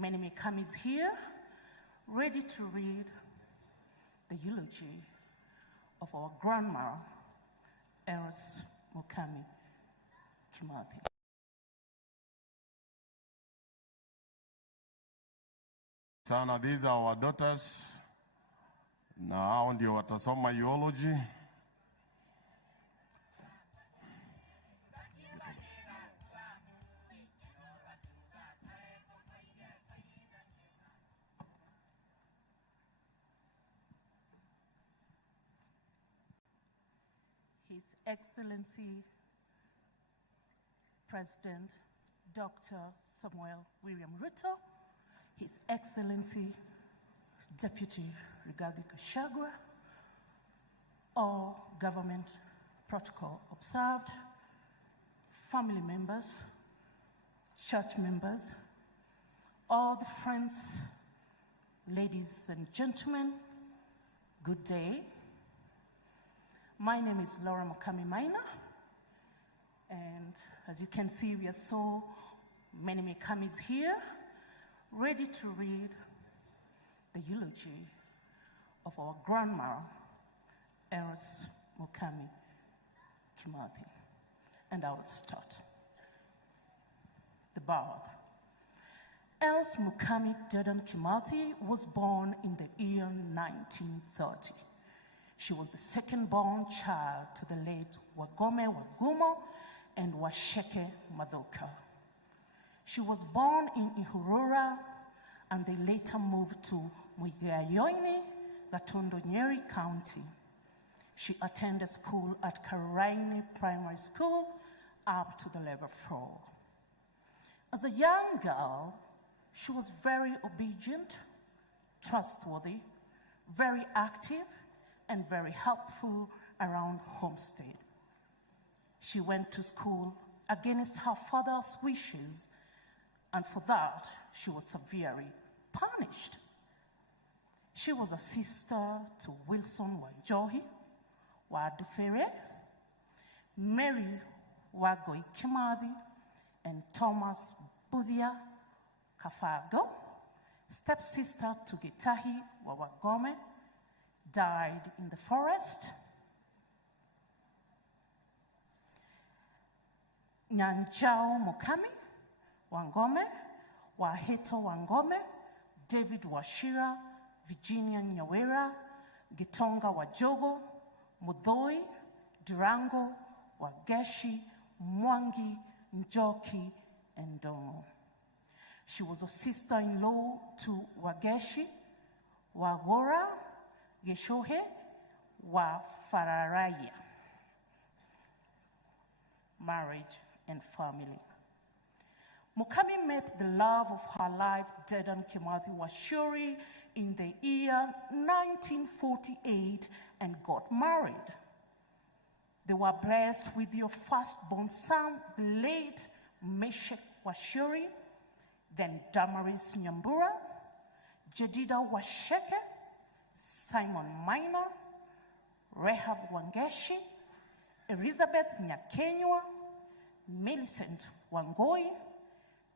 Many Mukami is here, ready to read the eulogy of our grandma, Eros Mukami Kimathi. Sana, these are our daughters. Na hao ndio watasoma eulogy. His Excellency President Dr. Samuel William Ruto, His Excellency Deputy Rigathi Gachagua, all government protocol observed, family members, church members, all the friends, ladies and gentlemen, good day. My name is Laura Mukami Maina, and as you can see, we are so many Mukamis here, ready to read the eulogy of our grandma, Eros Mukami Kimathi. And I will start. The birth. Eros Mukami Dedan Kimathi was born in the year 1930. She was the second-born child to the late Wagome Wagumo and Washeke Madoka. She was born in Ihurura, and they later moved to Muigayoini, Gatondo Nyeri County. She attended school at Karaini Primary School up to the level 4. As a young girl, she was very obedient, trustworthy, very active, and very helpful around homestead. She went to school against her father's wishes, and for that, she was severely punished. She was a sister to Wilson Wanjohi, Wadufere, Mary Wagoi Kimathi, and Thomas Budia Kafago, stepsister to Gitahi Wawagome, died in the forest. Nyanjao Mukami Wangome, Waheto Wangome, David Washira, Virginia Nyawera, Gitonga Wajogo, Mudhoi, Durango, Wageshi, Mwangi, Njoki, and Domo. She was a sister-in-law to Wageshi, Wagora, Geshohe, Wafararaya. Marriage and family. Mukami met the love of her life, Dedan Kimathi Washuri, in the year 1948 and got married. They were blessed with your firstborn son, the late Meshek Washuri, then Damaris Nyambura, Jedida Washeke, Simon Minor, Rehab Wangeshi, Elizabeth Nyakenywa, Millicent Wangoi,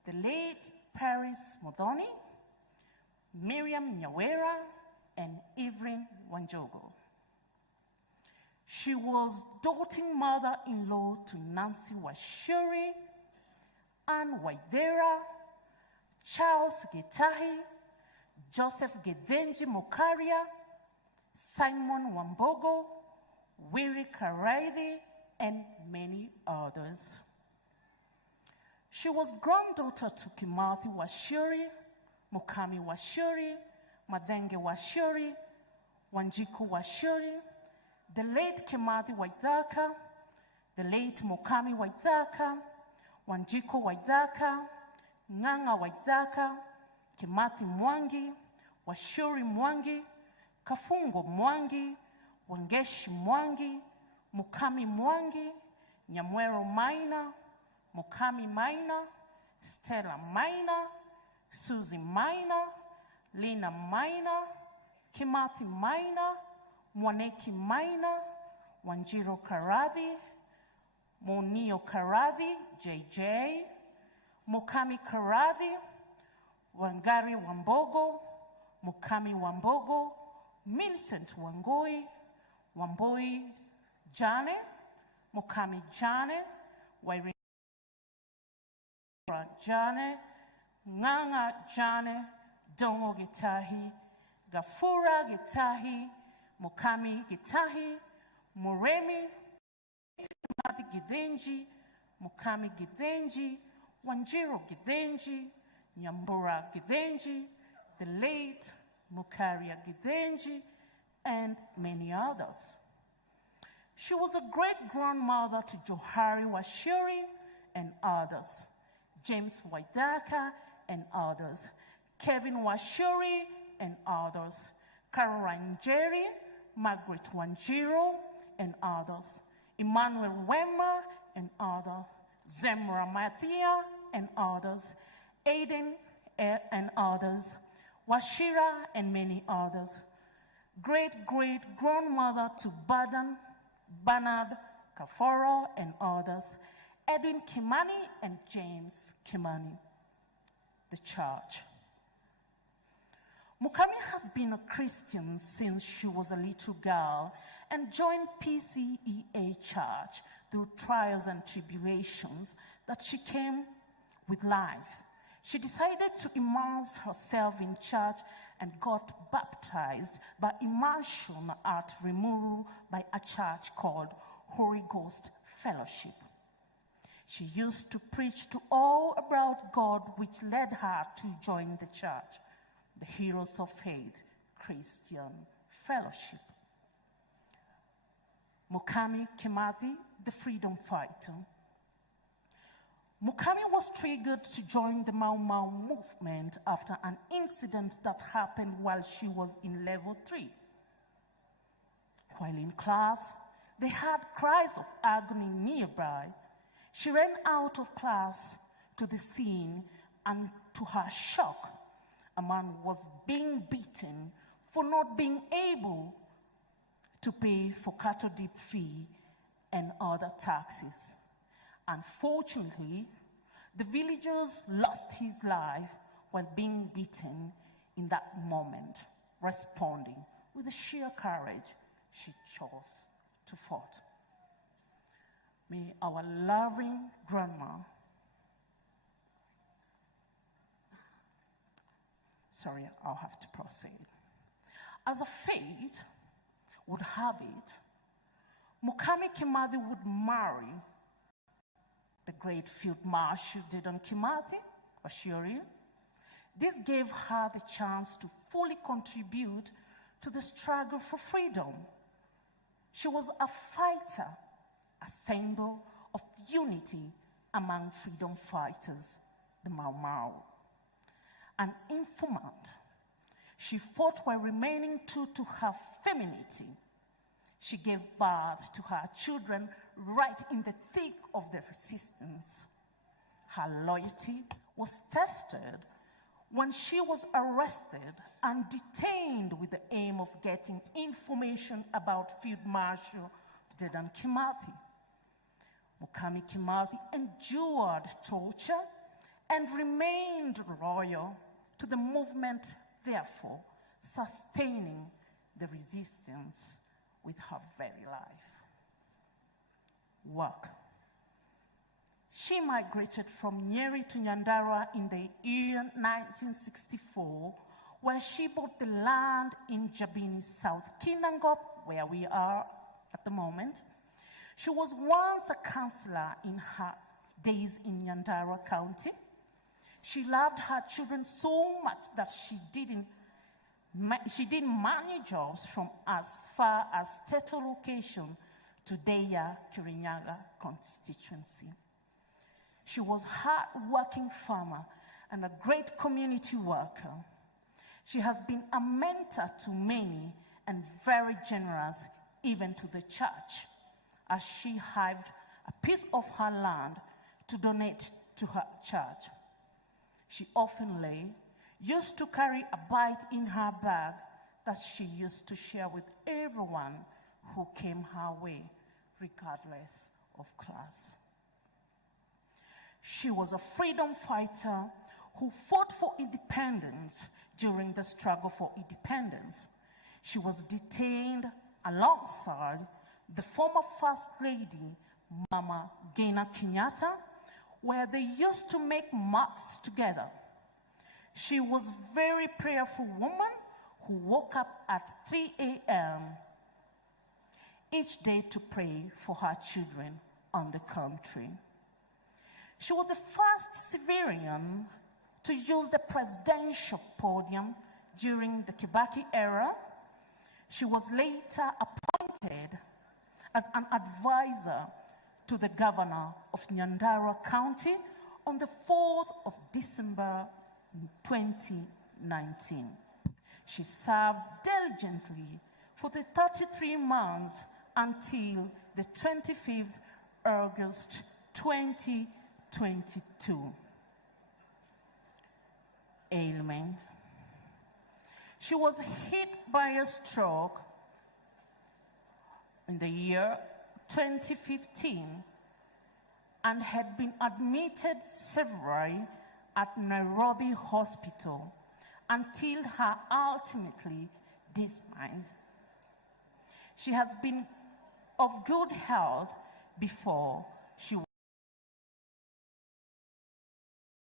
the late Paris Modoni, Miriam Nyawera, and Evelyn Wanjogo. She was doting mother-in-law to Nancy Washuri, Anne Waidera, Charles Getahi, Joseph Gedenji Mokaria, Simon Wambogo, Willie Karaidi, and many others. She was granddaughter to Kimathi Washuri, Mukami Washuri, Madenge Washuri, Wanjiku Washuri, the late Kimathi Waithaka, the late Mukami Waithaka, Wanjiku Waithaka, Nganga Waithaka, Kimathi Mwangi, Washuri Mwangi, Kafungo Mwangi, Wangeshi Mwangi, Mukami Mwangi, Nyamwero Maina, Mukami Maina, Stella Maina, Susie Maina, Lena Maina, Kimathi Maina, Mwaneki Maina, Wanjiro Karadhi, Monio Karadhi, JJ, Mukami Karadhi, Wangari Wambogo, Mukami Wambogo, Millicent Wangui, Wamboi Jane, Mukami Jane, Wairina Jane, Nganga Jane, Dongo Gitahi, Gafura Gitahi, Mukami Gitahi, Muremi, Kimathi Githinji, Mukami Githinji, Wanjiro Githinji, Nyambura Githinji, the late Mukaria Githinji, and many others. She was a great-grandmother to Johari Washiri and others, James Waithaka and others, Kevin Washiri and others, Caroline Jerry, Margaret Wanjiro and others, Emmanuel Wema and others, Zemra Mathia and others, Aiden and others, Washira and many others, great-great-grandmother to Bernard Kaforo and others, Edwin Kimani and James Kimani. The church. Mukami has been a Christian since she was a little girl and joined PCEA Church through trials and tribulations that she came with life. She decided to immerse herself in church and got baptized by immersion at Rimuru by a church called Holy Ghost Fellowship. She used to preach to all about God, which led her to join the church, the Heroes of Faith Christian Fellowship. Mukami Kimathi, the freedom fighter. Mukami was triggered to join the Mau Mau movement after an incident that happened while she was in level 3. While in class, they heard cries of agony nearby. She ran out of class to the scene, and to her shock, a man was being beaten for not being able to pay for cattle dip fee and other taxes. Unfortunately, the villagers lost his life while being beaten in that moment, responding with the sheer courage she chose to fight. May our loving grandma, I'll have to proceed. As a fate would have it, Mukami Kimathi would marry the great Field Marshal Dedan Kimathi, Washiri. This gave her the chance to fully contribute to the struggle for freedom. She was a fighter, a symbol of unity among freedom fighters, the Mau Mau. An informant, she fought while remaining true to her femininity. She gave birth to her children right in the thick of the resistance. Her loyalty was tested when she was arrested and detained with the aim of getting information about Field Marshal Dedan Kimathi. Mukami Kimathi endured torture and remained loyal to the movement, therefore sustaining the resistance with her very life. Work. She migrated from Nyeri to Nyandarua in the year 1964, where she bought the land in Jabini, South Kinangop, where we are at the moment. She was once a councillor in her days in Nyandarua County. She loved her children so much that she didn't manage jobs from as far as Teto location to Deya Kirinyaga constituency. She was a hard-working farmer and a great community worker. She has been a mentor to many and very generous even to the church, as she hived a piece of her land to donate to her church. She often used to carry a bite in her bag that she used to share with everyone who came her way, regardless of class. She was a freedom fighter who fought for independence during the struggle for independence. She was detained alongside the former First Lady, Mama Ngina Kenyatta, where they used to make marks together. She was a very prayerful woman who woke up at 3 a.m. each day to pray for her children and the country. She was the first civilian to use the presidential podium during the Kimathi era. She was later appointed as an advisor to the governor of Nyandarua County on the 4th of December 2019. She served diligently for the 33 months until the 25th August 2022. Ailment. She was hit by a stroke in the year 2015 and had been admitted severally at Nairobi Hospital until her ultimately demise. She has been of good health before she was